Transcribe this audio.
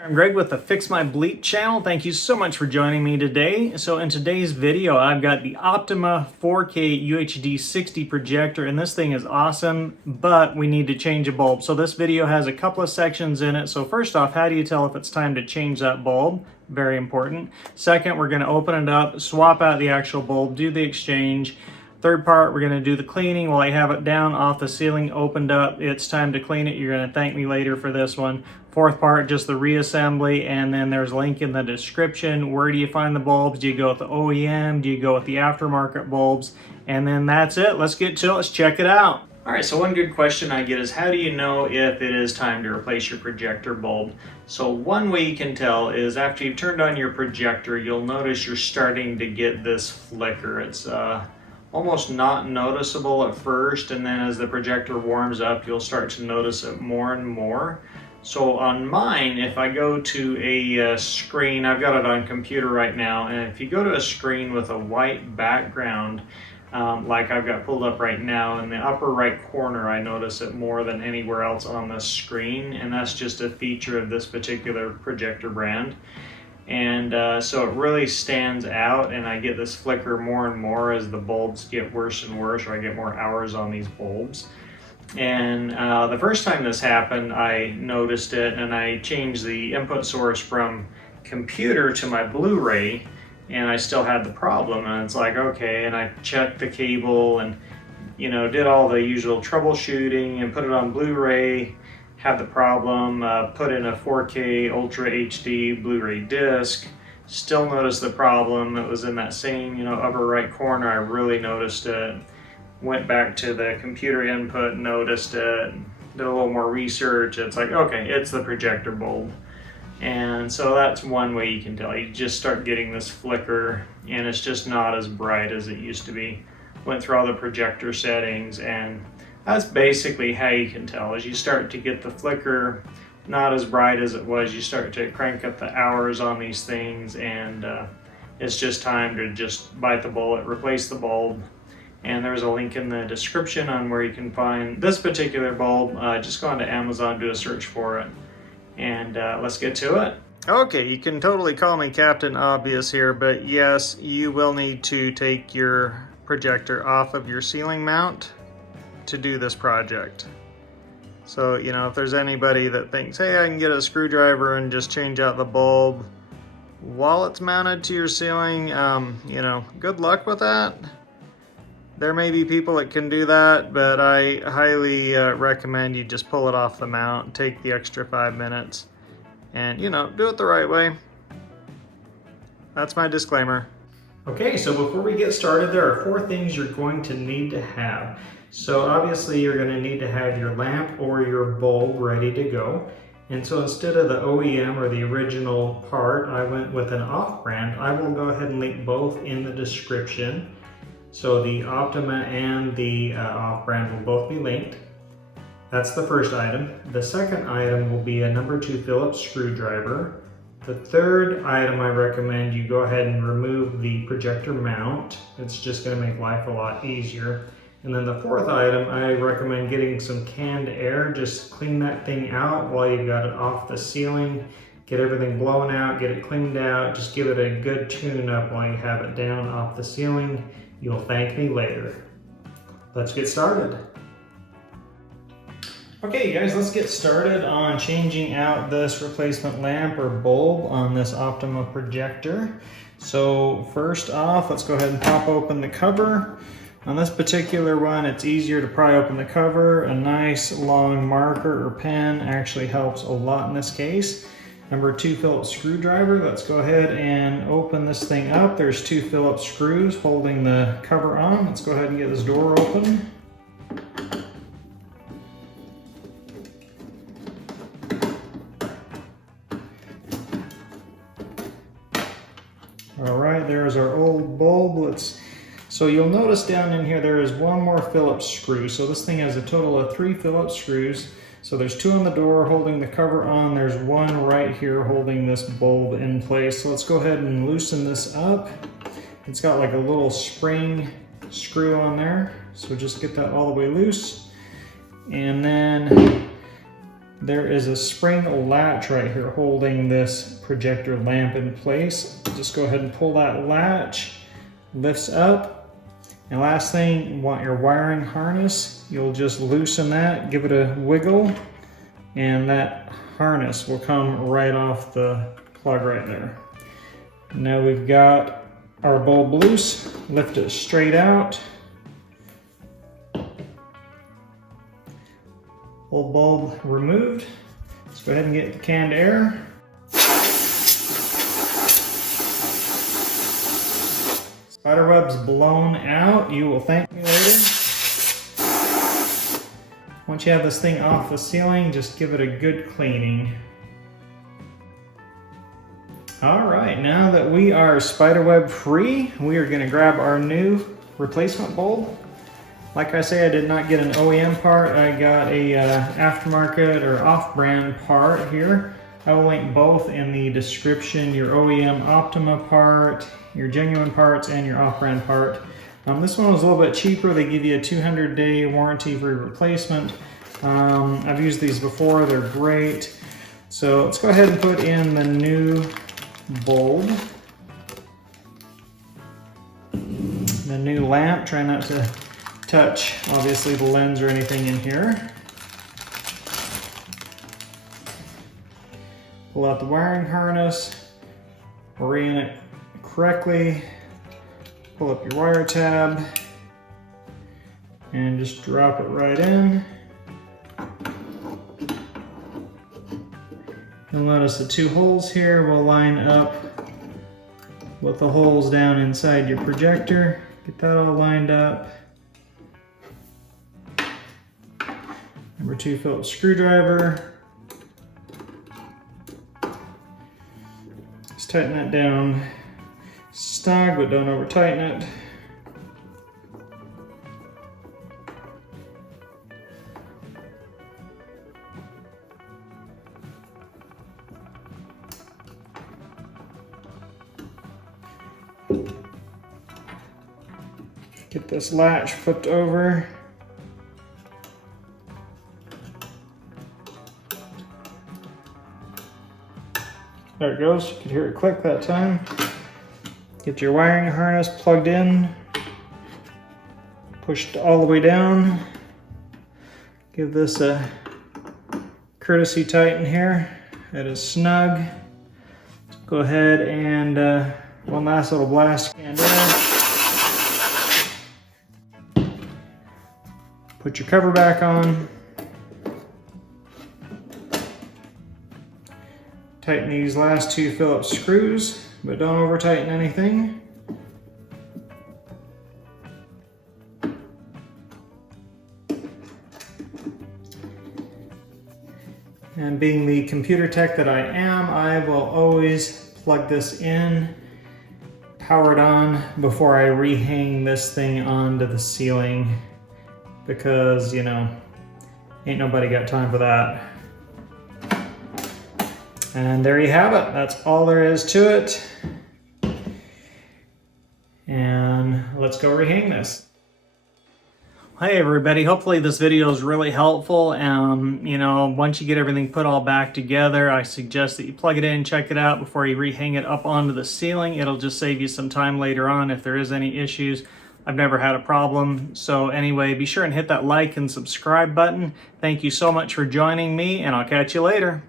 I'm Greg with the Fix My Bleep channel. Thank you so much for joining me today. So in today's video, I've got the Optoma 4K UHD60 projector, and this thing is awesome, but we need to change a bulb. So this video has a couple of sections in it. So first off, how do you tell if it's time to change that bulb? Very important. Second, we're going to open it up, swap out the actual bulb, do the exchange. Third part, we're going to do the cleaning. While I have it down off the ceiling, opened up, it's time to clean it. You're going to thank me later for this one. Fourth part, just the reassembly, and then there's a link in the description. Where do you find the bulbs? Do you go with the OEM? Do you go with the aftermarket bulbs? And then that's it. Let's get to it. Let's check it out. All right, so one good question I get is, how do you know if it is time to replace your projector bulb? So one way you can tell is after you've turned on your projector, you'll notice you're starting to get this flicker. It's almost not noticeable at first, and then as the projector warms up, you'll start to notice it more and more. So on mine, if I go to a screen, I've got it on computer right now, and if you go to a screen with a white background, like I've got pulled up right now, in the upper right corner, I notice it more than anywhere else on the screen, and that's just a feature of this particular projector brand. And so it really stands out, and I get this flicker more and more as the bulbs get worse and worse, or I get more hours on these bulbs. And the first time this happened, I noticed it, and I changed the input source from computer to my Blu-ray, and I still had the problem. And it's like, okay, and I checked the cable and, you know, did all the usual troubleshooting and put it on Blu-ray, had the problem, put in a 4K Ultra HD Blu-ray disc, still noticed the problem. It was in that same, you know, upper right corner. I really noticed it. Went back to the computer input, noticed it, did a little more research. It's like, okay, it's the projector bulb. And so that's one way you can tell. You just start getting this flicker, and it's just not as bright as it used to be. Went through all the projector settings, and that's basically how you can tell. As you start to get the flicker not as bright as it was, you start to crank up the hours on these things, and it's just time to just bite the bullet, replace the bulb. And there's a link in the description on where you can find this particular bulb. Just go onto Amazon, do a search for it, and let's get to it. Okay, you can totally call me Captain Obvious here, but yes, you will need to take your projector off of your ceiling mount to do this project. So, you know, if there's anybody that thinks, hey, I can get a screwdriver and just change out the bulb while it's mounted to your ceiling, you know, good luck with that. There may be people that can do that, but I highly recommend you just pull it off the mount, take the extra 5 minutes, and, you know, do it the right way. That's my disclaimer. Okay, so before we get started, there are 4 things you're going to need to have. So obviously you're going to need to have your lamp or your bulb ready to go. And so instead of the OEM or the original part, I went with an off-brand. I will go ahead and link both in the description. So the Optoma and the off-brand will both be linked. That's the first item. The second item will be a number 2 Phillips screwdriver. The third item, I recommend you go ahead and remove the projector mount. It's just going to make life a lot easier. And then the fourth item, I recommend getting some canned air. Just clean that thing out while you've got it off the ceiling. Get everything blown out, get it cleaned out. Just give it a good tune up while you have it down off the ceiling. You'll thank me later. Let's get started. Okay, guys, let's get started on changing out this replacement lamp or bulb on this Optoma projector. So first off, let's go ahead and pop open the cover. On this particular one, it's easier to pry open the cover. A nice long marker or pen actually helps a lot in this case. Number 2 Phillips screwdriver. Let's go ahead and open this thing up. There's 2 Phillips screws holding the cover on. Let's go ahead and get this door open. All right, there's our old bulb. So you'll notice down in here there is 1 more Phillips screw. So this thing has a total of 3 Phillips screws. So there's 2 on the door holding the cover on. There's 1 right here holding this bulb in place. So let's go ahead and loosen this up. It's got like a little spring screw on there. So just get that all the way loose. And then there is a spring latch right here holding this projector lamp in place. Just go ahead and pull that latch, lifts up. And last thing, you want your wiring harness. You'll just loosen that, give it a wiggle, and that harness will come right off the plug right there. Now we've got our bulb loose, lift it straight out. Old bulb removed. Let's go ahead and get the canned air. Spiderweb's blown out. You will thank me later. Once you have this thing off the ceiling, just give it a good cleaning. All right, now that we are spiderweb free, we are going to grab our new replacement bulb. Like I say, I did not get an OEM part. I got a aftermarket or off-brand part here. I will link both in the description, your OEM Optoma part, your genuine parts, and your off-brand part. This one was a little bit cheaper. They give you a 200-day warranty for your replacement. I've used these before, they're great. So let's go ahead and put in the new bulb. The new lamp, try not to touch, obviously, the lens or anything in here. Pull out the wiring harness, orient it correctly, pull up your wire tab, and just drop it right in. You'll notice the two holes here will line up with the holes down inside your projector. Get that all lined up. Number 2 Phillips screwdriver. Just tighten that down snug, but don't over tighten it. Get this latch flipped over. There it goes, you could hear it click that time. Get your wiring harness plugged in, pushed all the way down. Give this a courtesy tighten here. That is snug. Go ahead and one last little blast can in. Put your cover back on. Tighten these last 2 Phillips screws, but don't over tighten anything. And being the computer tech that I am, I will always plug this in, power it on before I rehang this thing onto the ceiling, because, you know, ain't nobody got time for that. And there you have it. That's all there is to it. And let's go rehang this. Hey everybody, hopefully this video is really helpful. You know, once you get everything put all back together, I suggest that you plug it in, check it out before you rehang it up onto the ceiling. It'll just save you some time later on if there is any issues. I've never had a problem. So anyway, be sure and hit that like and subscribe button. Thank you so much for joining me, and I'll catch you later.